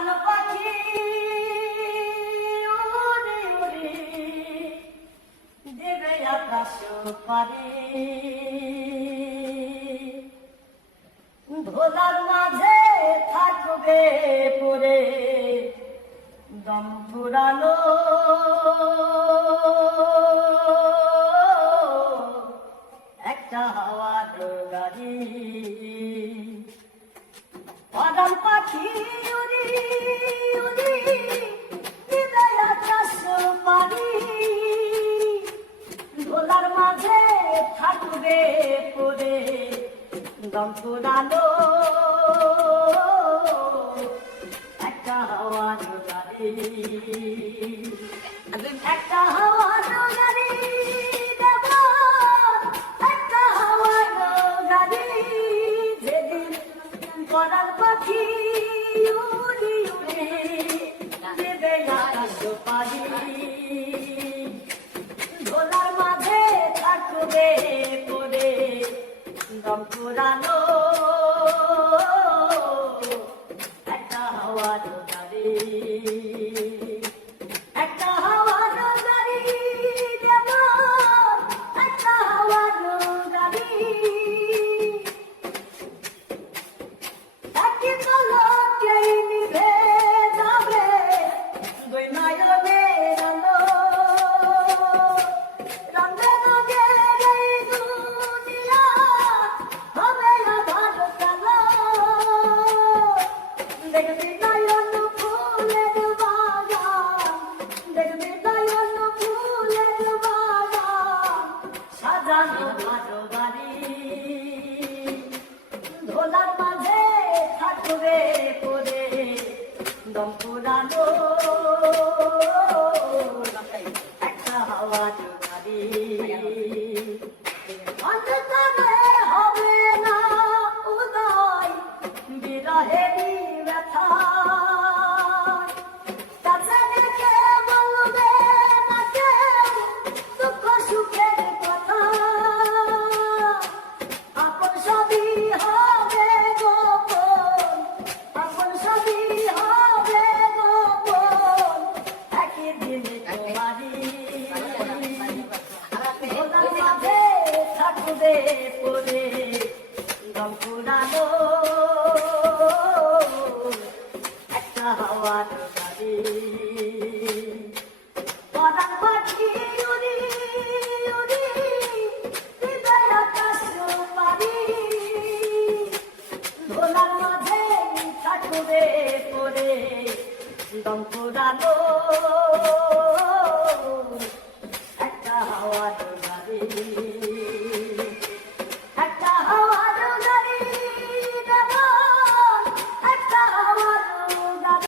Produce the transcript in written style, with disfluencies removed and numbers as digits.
পরাণ পাখি উড়ি উড়ি দেবে আকাশ পারি, ধোলার মাঝে থাকবে পরে দম ফুরানো একটা হাওয়ার গাড়ি। পরাণ পাখি উড়ি উড়ি দিবে আকাশ পারি, ধোলার মাঝে থাকবে পরে দম ফুরানো একটা হাওয়ার গাড়ি। একটা হাওয়ার গাড়ি দেব, একটা হাওয়ার গাড়ি। যেদিন পরাণ পাখি উড়ি উড়ি দেবে আকাশ পারি, ধোলার মাঝে থাকবে পরে দম ফুরানো একটা হাওয়ার গাড়ি। একটা হাওয়ার গাড়ি দেব, একটা হাওয়ার গাড়ি। একই পলকেই নিভে যাবে দুই নয়নের আলো, রঙে রঙে এই দুনিয়া হবে আধার কালো। দেখবি নয়ন ফুলের বাগান, দেখবি নয়ন ফুলের বাগান, সাজানো ভালো বাড়ি। ধোলার মাঝে থাকবে পরে দম ফুরানো একটা হাওয়ার গাড়ি। অন্ধকারে হবে না উদয় বিরহেরই ব্যথা, কাছে ডেকে বলবে না কেউ দুঃখ সুখের কথা। আপন সবই হবে গোপন, আপন সবই হবে গোপন, একই দিন তোমারি। ধোলার মাঝে থাকবে পরে দম ফুরানো একটা হাওয়ার গাড়ি। পরাণ পাখি উড়ি উড়ি দিবে আকাশ পারি, ধোলার মাঝে থাকবে পরে দম ফুরানো